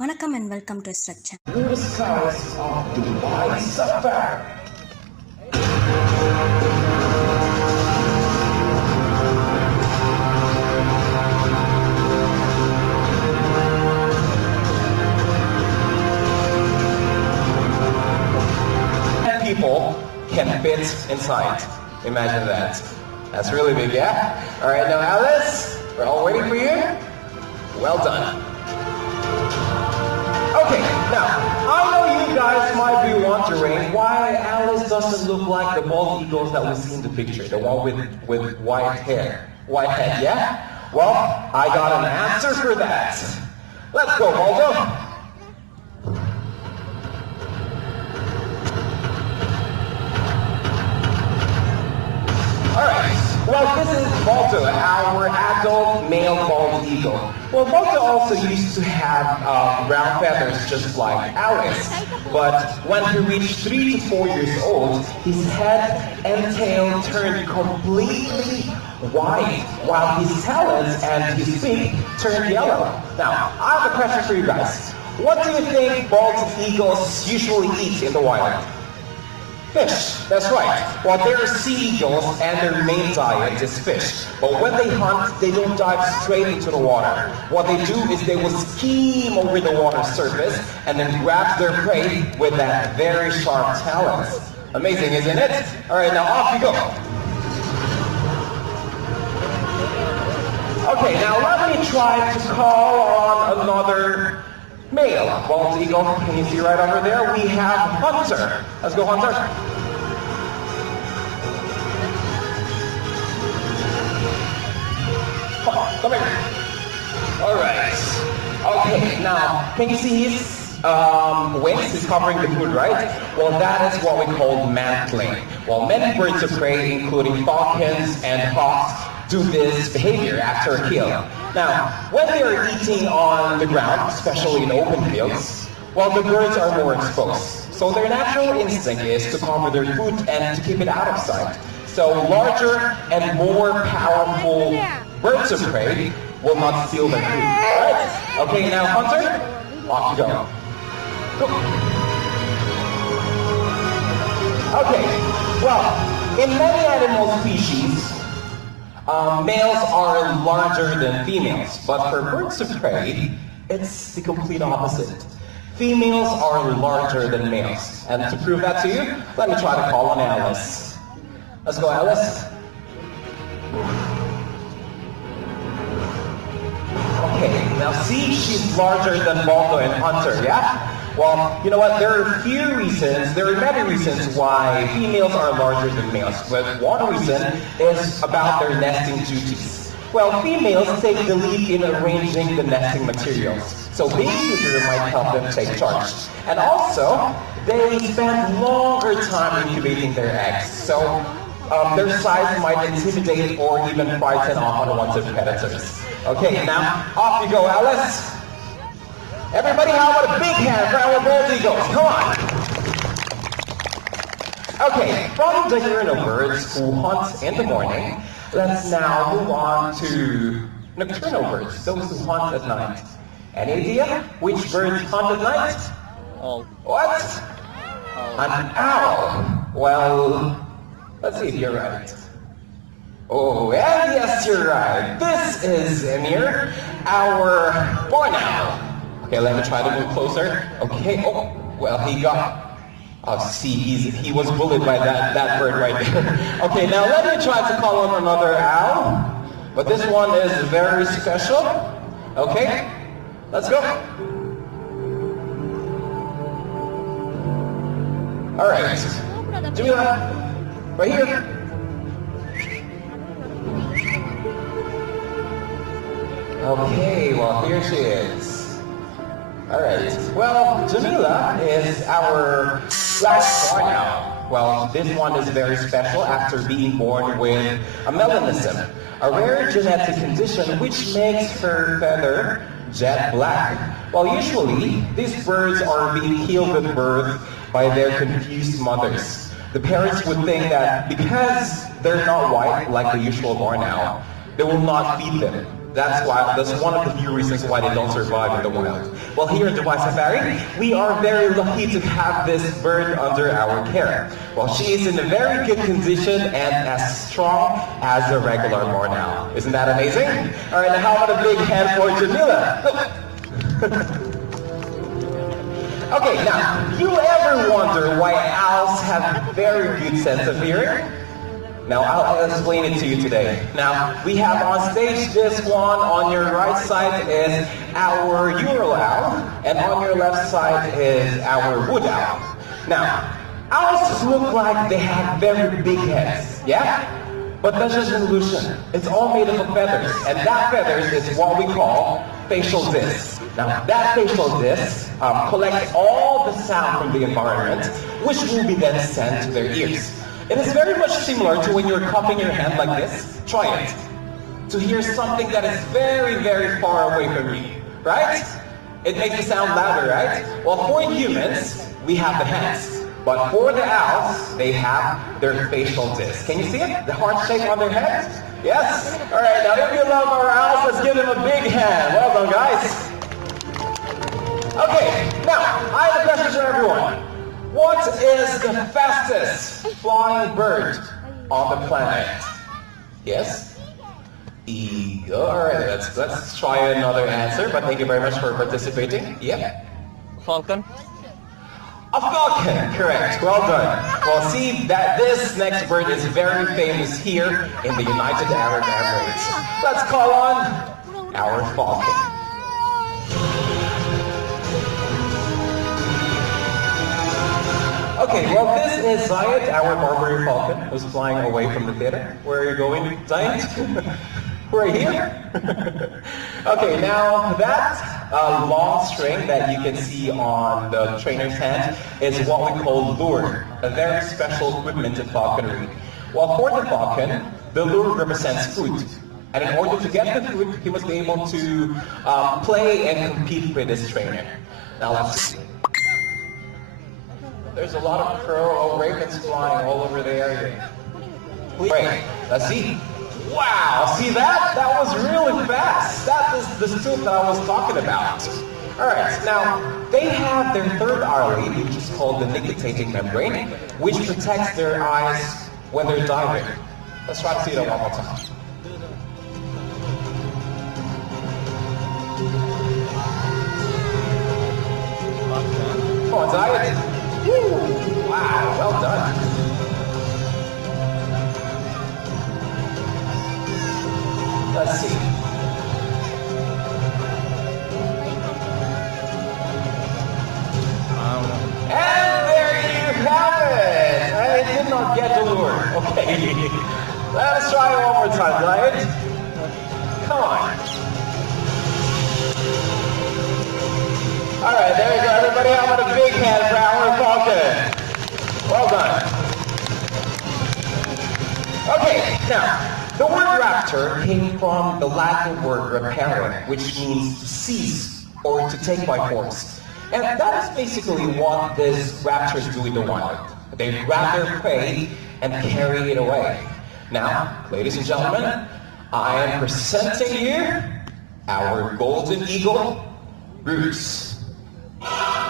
வணக்கம் and welcome to Structure. Through the skies of Dubai Safari. People can fit inside. Imagine that. That's really big, yeah? All right, now Alice, we're all waiting for you. Well done. Okay, now, I know you guys might be wondering why Alice doesn't look like the bald eagles that we see in the picture, the one with white hair. White head, yeah? Well, I got an answer for that. Let's go, Baldo. Alright, well this is Baldo, our adult male bald eagle. Well, Baldo also used to have brown feathers just like Alice, but when he reached 3 to 4 years old, his head and tail turned completely white, while his talons and his beak turned yellow. Now, I have a question for you guys. What do you think bald eagles usually eat in the wild? Fish, that's right. Well, they're sea eagles and their main diet is fish. But when they hunt, they don't dive straight into the water. What they do is they will skim over the water surface and then grab their prey with that very sharp talons. Amazing, isn't it? All right, now off you go. Okay, now let me try to call on another male bald eagle. Can you see right over there? We have Hunter. Let's go, Hunter. Come here. All right. Okay, now, can you see his wings? He's covering the food, right? Well, that is what we call mantling. Well, many birds of prey, including falcons and hawks, do this behavior after a kill. Now, when they are eating on the ground, especially in open fields, well, the birds are more exposed. So their natural instinct is to cover their food and to keep it out of sight. So larger and more powerful birds of prey will not steal their food. Right? Okay, now Hunter, off you go. Okay, well, in many animal species, males are larger than females, but for birds of prey, it's the complete opposite. Females are larger than males. And to prove that to you, let me try to call on Alice. Let's go, Alice. Okay, now see, she's larger than Baldo and Hunter, yeah? Well, you know what, there are many reasons why females are larger than males, but one reason is about their nesting duties. Well, females take the lead in arranging the nesting materials, so being bigger might help them take charge. And also, they spend longer time incubating their eggs, so their size might intimidate or even frighten off unwanted predators. Okay, now, off you go, Alice. Everybody, how about a big hand for our bald eagles? Come on. Okay, from diurnal birds who hunt in the morning, let's now move on to nocturnal birds, those who hunt at night. Any idea which birds hunt at night? Owl. What? An owl. Well, let's see if you're right. Oh, and yes, you're right. This is Emir, our barn owl. Okay, let me try to move closer. Okay, oh, well, he got... Oh, see, he was bullied by that bird right there. Okay, now let me try to call on another owl. But this one is very special. Okay, let's go. All right, Jamila, right here. Okay, well, here she is. All right. Well, Jamila is our last barn owl. Well, this one is very special after being born with a melanism, a rare genetic condition which makes her feather jet black. Well, usually, these birds are being killed at birth by their confused mothers. The parents would think that because they're not white like the usual barn owl, they will not feed them. That's one of the few reasons why they don't survive in the wild. Well, here at Dubai Safari, we are very lucky to have this bird under our care. Well, she is in a very good condition and as strong as a regular moor now. Isn't that amazing? All right, now how about a big hand for Jamila? Okay, now, you ever wonder why owls have a very good sense of hearing? Now, I'll explain it to you today. Now, we have on stage this one. On your right side is our Ural owl, and on your left side is our wood owl. Now, owls look like they have very big heads, yeah? But that's just an illusion. It's all made up of feathers, and that feathers is what we call facial discs. Now, that facial disc collects all the sound from the environment, which will be then sent to their ears. It is very much similar to when you're cupping your hand like this. Try it. To hear something that is very, very far away from you, right? It makes the sound louder, right? Well, for humans, we have the hands. But for the owls, they have their facial disc. Can you see it? The heart shape on their head? Yes? All right, now if you love our owls, let's give them a big hand. Well done, guys. Okay, now, I have a question for everyone. What is the fastest flying bird on the planet? Yes? Eagle. All right, let's try another answer, but thank you very much for participating. Yep. Falcon? A falcon, correct. Well done. Well, see that this next bird is very famous here in the United Arab Emirates. Let's call on our falcon. Okay, well, this is Zayed, our Barbary falcon, who's flying away from the theater. Where are you going, Zayed? We're here. Okay, now that long string that you can see on the trainer's hand is what we call lure, a very special equipment in falconry. Well, for the falcon, the lure represents food. And in order to get the food, he must be able to play and compete with his trainer. Now let's see. There's a lot of crow or ravens flying all over the area. Wait, let's see. Wow, see that? That was really fast. That is the stuff that I was talking about. Alright, now, they have their third eyelid, which is called the nictitating membrane, which protects their eyes when they're diving. Let's try to see that one more time. Come on, Zayed. Wow, well done. Let's see. And there you have it. I did not get the lure. Okay. Let's try it one more time, Zayed. Come on. All right, there you go, everybody. How about a big hand for our falcon? Well done. Okay, now, the word raptor came from the Latin word rapere, which means to seize or to take by force. And that is basically what these raptors do in the wild. They grab their prey and carry it away. Now, ladies and gentlemen, I am presenting you our golden eagle, Bruce. Wow.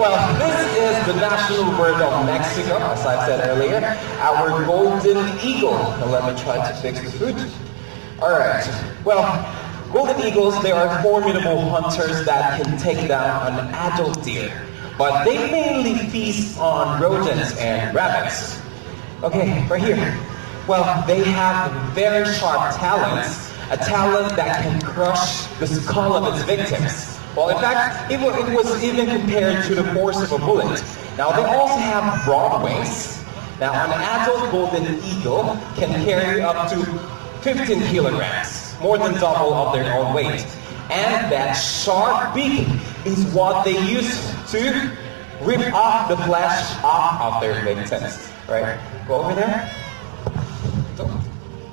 Well, this is the national bird of Mexico, as I said earlier, our golden eagle. Now let me try to fix the food. All right. Well, golden eagles, they are formidable hunters that can take down an adult deer, but they mainly feast on rodents and rabbits. Okay, right here. Well, they have very sharp talons, a talon that can crush the skull of its victims. Well, in fact, it was even compared to the force of a bullet. Now, they also have broad wings. Now, an adult golden eagle can carry up to 15 kilograms, more than double of their own weight. And that sharp beak is what they use to rip off the flesh off of their victims. Right? Go over there.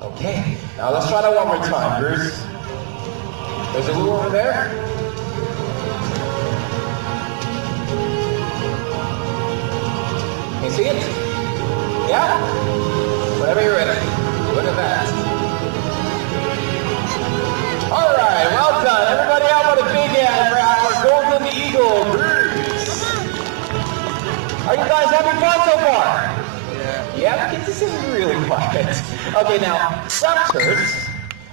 Okay. Now let's try that one more time, Bruce. There's a lure over there. see it? Yeah? Whenever you're ready. Look at that. All right, well done. Everybody, how about a big hand for our golden eagle birds? Are you guys having fun so far? Yeah, this is really quiet. Okay, now, raptors,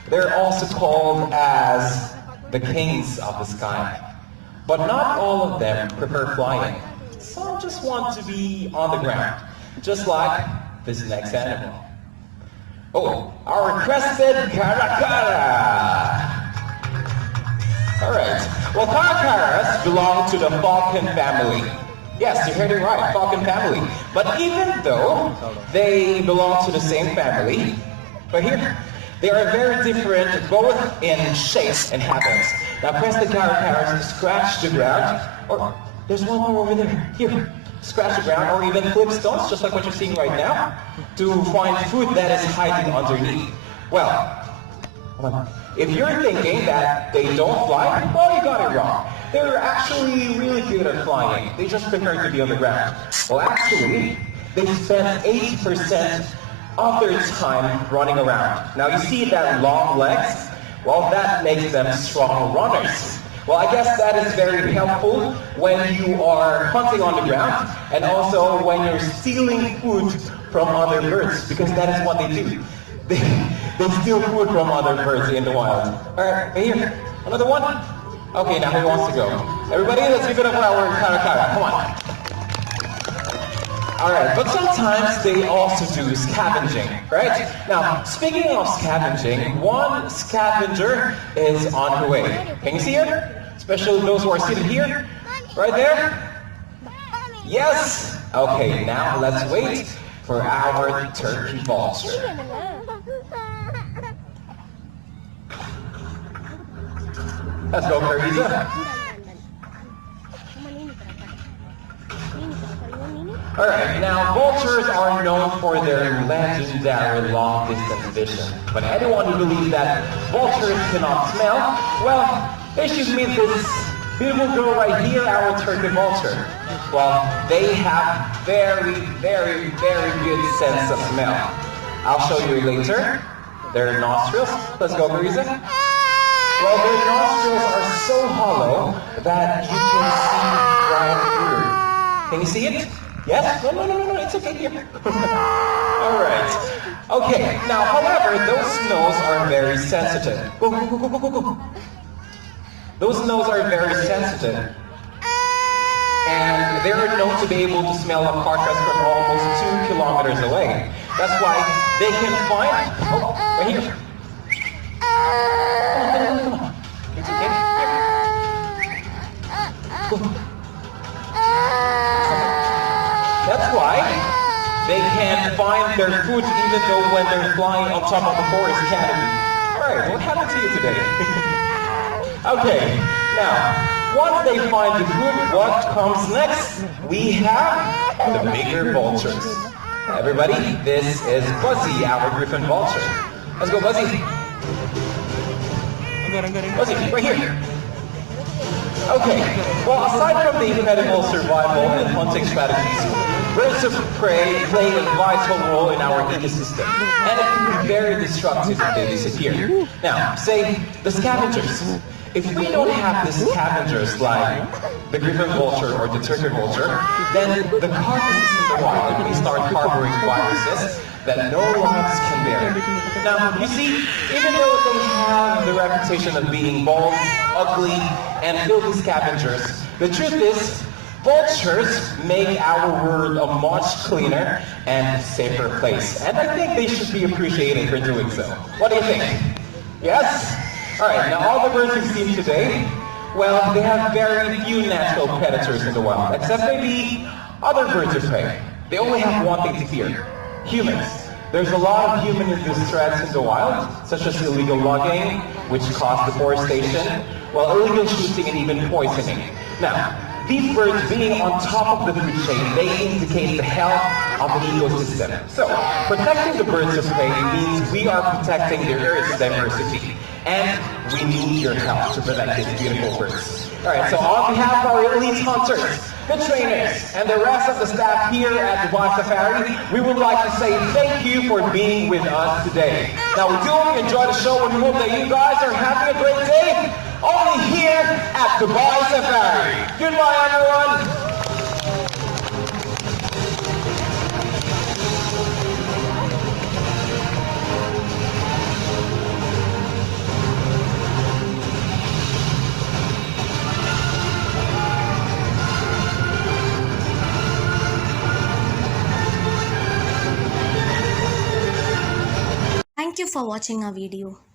they're also called as the kings of the sky. But not all of them prefer flying. Some just want to be on the ground, just like this next animal. Oh, our crested caracara. All right. Well, caracaras belong to the falcon family. Yes, you heard it right, falcon family. But even though they belong to the same family, but here, they are very different both in shapes and habits. Now, crested caracaras scratch the ground, or there's one more over there. Here, scratch the ground, or even flip stones, just like what you're seeing right now, to find food that is hiding underneath. Well, if you're thinking that they don't fly, well, you got it wrong. They're actually really good at flying. They just prefer to be on the ground. Well, actually, they spend 80% of their time running around. Now, you see that long legs? Well, that makes them strong runners. Well, I guess that is very helpful when you are hunting on the ground and also when you're stealing food from other birds, because that is what they do. They steal food from other birds in the wild. All right, right here. Another one? Okay, now who wants to go? Everybody, let's give it up for our caracara. Come on. All right, but sometimes they also do scavenging, right? Now, speaking of scavenging, one scavenger is on her way. Can you see her? Especially those who are seated here, right there? Yes? Okay, now let's wait for our turkey vulture. Let's go, Carissa. All right, now vultures are known for their legendary long-distance vision. But anyone who believes that vultures cannot smell, well, they should meet this beautiful girl right here, our turkey vulture. Well, they have very, very, very good sense of smell. I'll show you later. Their nostrils. Let's go, Carissa. Well, their nostrils are so hollow that you can see right through. Can you see it? Yes? No, it's okay here. All right. Okay, now, however, those noses are very sensitive. Go. Those noses are very sensitive. And they are known to be able to smell a carcass from almost 2 kilometers away. That's why they can find... Oh, right here. Come on. It's okay. That's why they can find their food even though when they're flying on top of the forest canopy. Alright, what happened to you today? Okay, now, once they find the food, what comes next? We have the bigger vultures. Everybody, this is Buzzy, our griffon vulture. Let's go, Buzzy. Buzzy, right here. Okay, well, aside from the incredible survival and hunting strategies, birds of prey play a vital role in our ecosystem, and it can be very destructive if they disappear. Now, say the scavengers. If we don't have the scavengers like the griffon vulture or the turkey vulture, then the carcasses in the wild may start harboring viruses that no lungs can bear. Now, you see, even though they have the reputation of being bold, ugly, and filthy scavengers, the truth is, vultures make our world a much cleaner and safer place. And I think they should be appreciated for doing so. What do you think? Yes? Alright, now all the birds we've seen today, well, they have very few natural predators in the wild, except maybe other birds of prey. They only have one thing to fear: humans. There's a lot of human-induced threats in the wild, such as illegal logging, which cause deforestation, well, illegal shooting and even poisoning. Now, these birds being on top of the food chain, they indicate the health of the ecosystem. So, protecting the birds of prey means we are protecting their Earth's diversity. And we need your help to protect these beautiful birds. Alright, so on behalf of our elite hunters, the trainers, and the rest of the staff here at Dubai Safari, we would like to say thank you for being with us today. Now, we do hope you enjoy the show and we hope that you guys are having a great day only here at Dubai Safari. Goodbye, everyone. Thank you for watching our video.